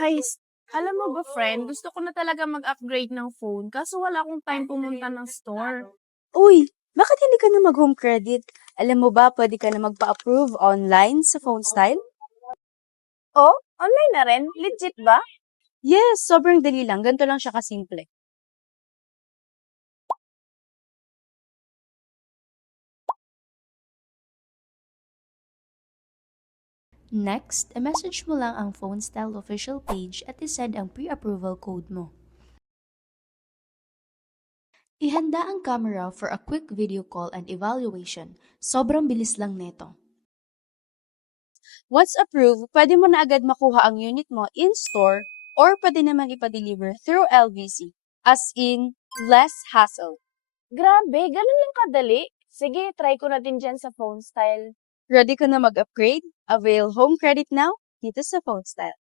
Hi, alam mo ba friend, gusto ko na talaga mag-upgrade ng phone kaso wala akong time pumunta ng store. Uy, bakit hindi ka na mag-home credit? Alam mo ba, pwede ka na magpa-approve online sa phone style? Oh, online na rin? Legit ba? Yes, sobrang dali lang. Ganito lang siya kasimple. Next, i-message mo lang ang PhoneStyle official page at isend ang pre-approval code mo. Ihanda ang camera for a quick video call and evaluation. Sobrang bilis lang neto. Once approved, pwede mo na agad makuha ang unit mo in-store or pwede naman ipa-deliver through LVC. As in, less hassle. Grabe, ganun lang kadali. Sige, try ko na din dyan sa phone style. Ready ka na mag-upgrade? Avail home credit now dito sa phone style.